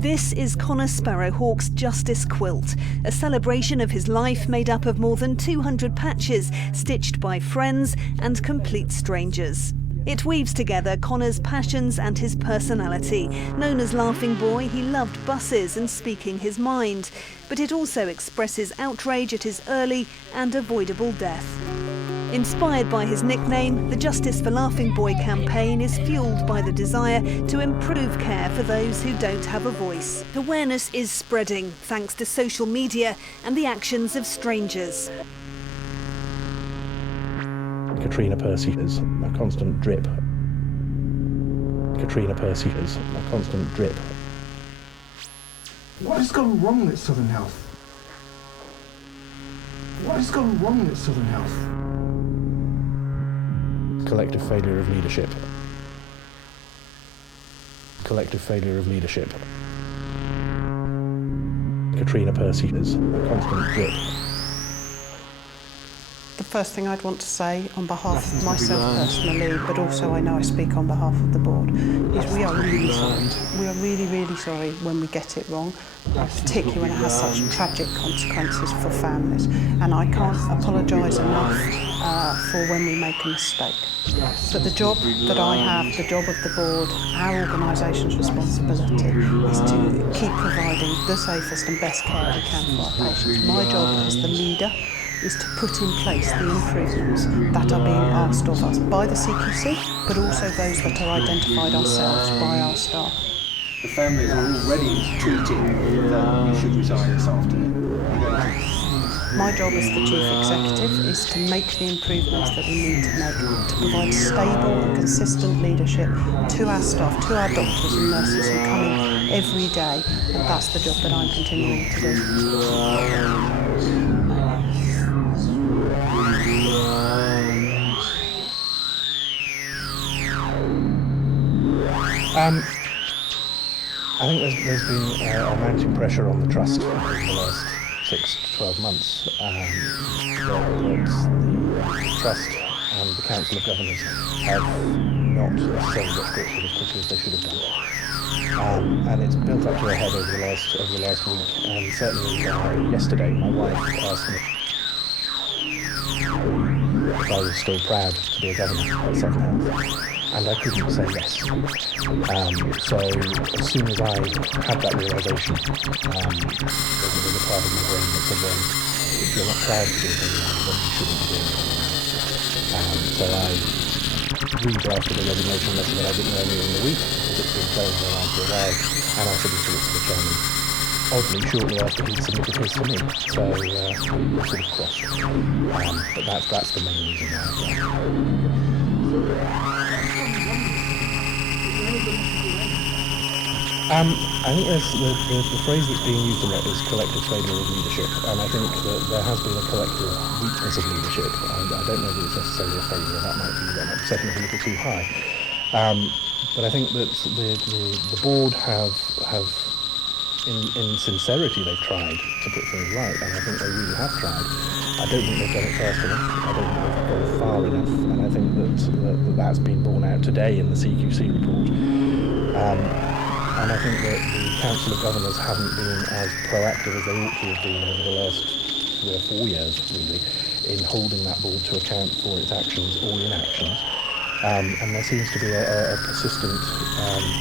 This is Connor Sparrowhawk's Justice Quilt, a celebration of his life made up of more than 200 patches stitched by friends and complete strangers. It weaves together Connor's passions and his personality. Known as Laughing Boy, he loved buses and speaking his mind, but it also expresses outrage at his early and avoidable death. Inspired by his nickname, the Justice for Laughing Boy campaign is fueled by the desire to improve care for those who don't have a voice. Awareness is spreading thanks to social media and the actions of strangers. Katrina Percy is a constant drip. Katrina Percy is a constant drip. What has gone wrong at Southern Health? What has gone wrong at Southern Health? Collective failure of leadership. Collective failure of leadership. Katrina Percy is a constant drip. The first thing I'd want to say on behalf of myself personally, but also I know I speak on behalf of the board, is we are really sorry. We are really, really sorry when we get it wrong, particularly when it has such tragic consequences for families. And I can't apologise enough for when we make a mistake. But the job that I have, the job of the board, our organisation's responsibility is to keep providing the safest and best care we can for our patients. My job as the leader is to put in place the improvements that are being asked of us by the CQC, but also those that are identified ourselves by our staff. The families are already tweeting that you should resign this afternoon. My job as the Chief Executive is to make the improvements that we need to make to provide stable and consistent leadership to our staff, to our doctors and nurses who come in every day, and that's the job that I'm continuing to do. I think there's been a mounting pressure on the Trust over the last 6 to 12 months that the Trust and the Council of Governors have not necessarily got to grips with as quickly as they should have done. And it's built up to a head over the last week, and certainly yesterday my wife asked me if I was still proud to be a governor at Southern Health. And I couldn't say yes. So as soon as I had that realisation, there was a part of my brain that said, well, if you're not proud to do it anymore, then you shouldn't be doing it. So I redrafted a resignation letter that I didn't earlier in the week, because it's been playing around for a while, and I submitted it to the chairman. Oddly, shortly after he'd submitted his to me, so we were sort of crossed. But that's the main reason why I've done. I think the phrase that's being used a lot is collective failure of leadership, and I think that there has been a collective weakness of leadership. I don't know that it's necessarily a failure. That might be setting it a little too high. But I think that the board have in sincerity they've tried to put things right, and I think they really have tried. I don't think they've done it fast enough. I don't think they've gone far enough, and I think that's been borne out today in the CQC report. And I think that the Council of Governors haven't been as proactive as they ought to have been over the last 3 or 4 years, really, in holding that board to account for its actions or inactions. And there seems to be a persistent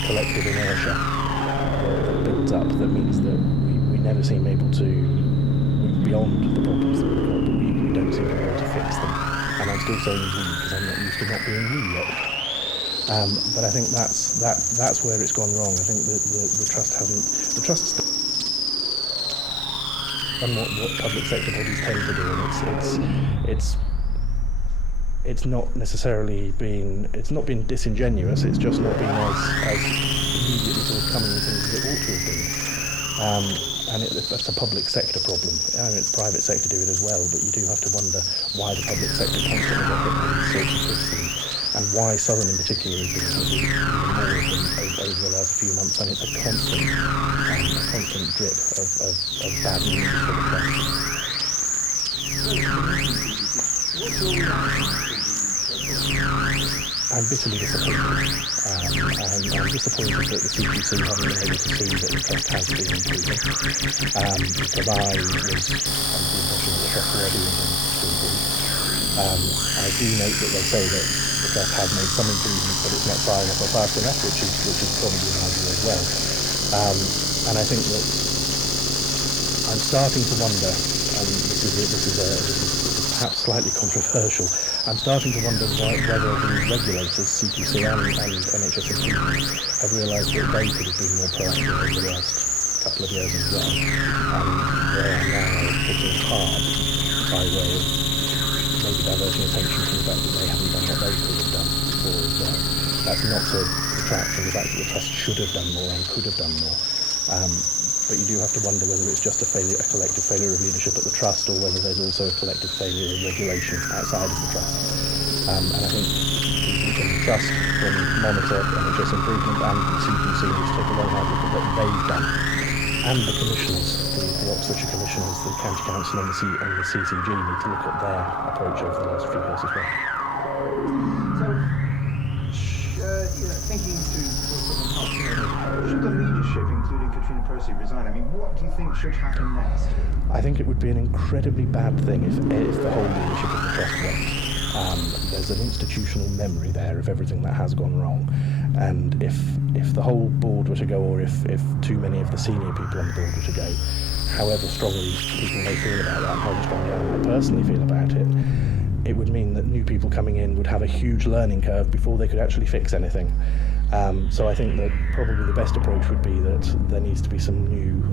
collective inertia that builds up that means that we never seem able to move beyond the problems that we've got, but we don't seem to be able to fix them. And I'm still saying we because I'm not used to not being we yet. But I think that's where it's gone wrong. I think that the trust's done what public sector bodies tend to do, and it's not necessarily been disingenuous. It's just not been as immediately forthcoming with things as it ought to have been. And that's a public sector problem. I mean, it's private sector do it as well, but you do have to wonder why the public sector constantly get hit with these sorts of twists, and why Southern in particular has been hit even more over the last few months, and it's a constant drip of bad news for the trust. I'm bitterly disappointed. I'm disappointed that the CQC haven't been able to see that the trust has been improving, because I was under the impression that the trust already intended to improve. I do note that they say that the trust has made some improvements, but it's not firing up or fast enough, which is probably an idea as well. And I think that I'm starting to wonder, and this is perhaps slightly controversial, I'm starting to wonder whether the regulators, CQC and NHS Improvement, have realised that they could have been more proactive over the last couple of years as well, and they are now pushing hard by way of maybe diverting attention from the fact that they haven't done what they could have done before as well. That's not to detract from the fact that the trust should have done more and could have done more. But you do have to wonder whether it's just a collective failure of leadership at the trust, or whether there's also a collective failure of regulation outside of the trust. And I think people from the trust, from Monitor, NHS Improvement and the CQC need to take a very hard look at what they've done. And the commissioners, the Oxfordshire commissioners, the County Council and the CCG need to look at their approach over the last few years as well. So, thinking to should the leadership, including Katrina Percy, resign? I mean, what do you think should happen next? I think it would be an incredibly bad thing if the whole leadership of the trust went. There's an institutional memory there of everything that has gone wrong, and if the whole board were to go, or if too many of the senior people on the board were to go, however strongly people may feel about that, and however strongly I might personally feel about it, it would mean that new people coming in would have a huge learning curve before they could actually fix anything. So I think that probably the best approach would be that there needs to be some new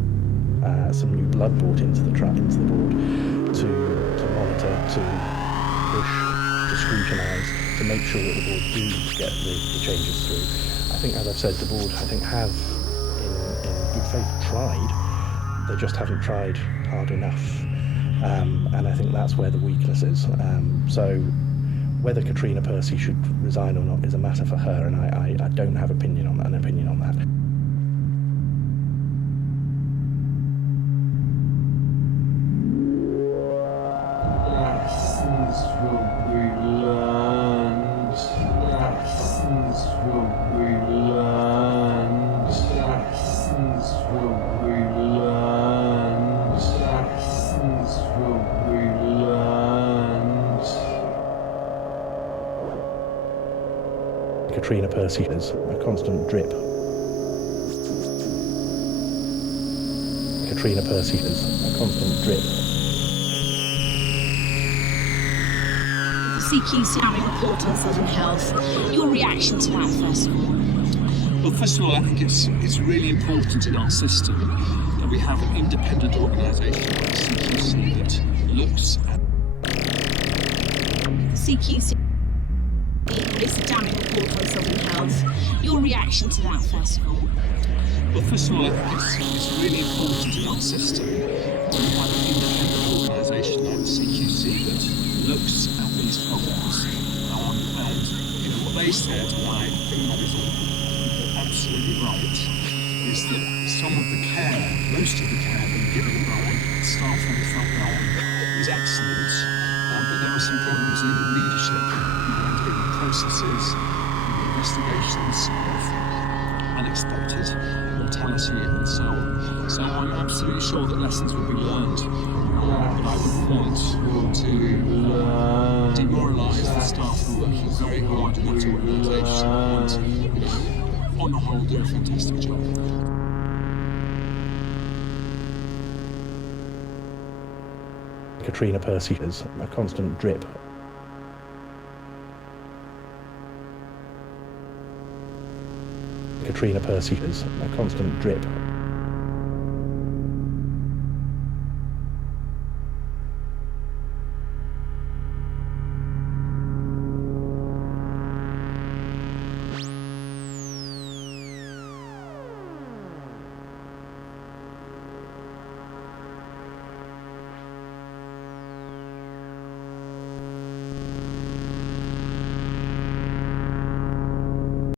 blood brought into the board to monitor, to push, to scrutinise, to make sure that the board do get the changes through. I think, as I've said, the board have in good faith tried. They just haven't tried hard enough. And I think that's where the weakness is. So whether Katrina Percy should resign or not is a matter for her, and I don't have an opinion on that. Lessons will be learned. Lessons will be learned. Lessons will be learned. Lessons will be learned. Katrina Percy is a constant drip. Katrina Percy is a constant drip. CQC report on Southern Health. Your reaction to that, first of all? Well, first of all, I think it's really important in our system that we have an independent organisation like CQC that looks at CQC released a damning report on Southern Health. Your reaction to that, first of all? Well, first of all, I think it's really important in our system that we have an independent organisation like the CQC that looks at these problems. And what they said, and I think that is absolutely right, is that some of the care, most of the care being given by staff on the front line is excellent, but there are some problems in leadership and in processes, in investigations of unexpected mortality and so on. So I'm absolutely sure that lessons will be learned, but I wouldn't want to demoralise the staff who are working very hard in that organisation and, on the whole, do a fantastic job. Katrina Percy is a constant drip. Katrina Percy is a constant drip.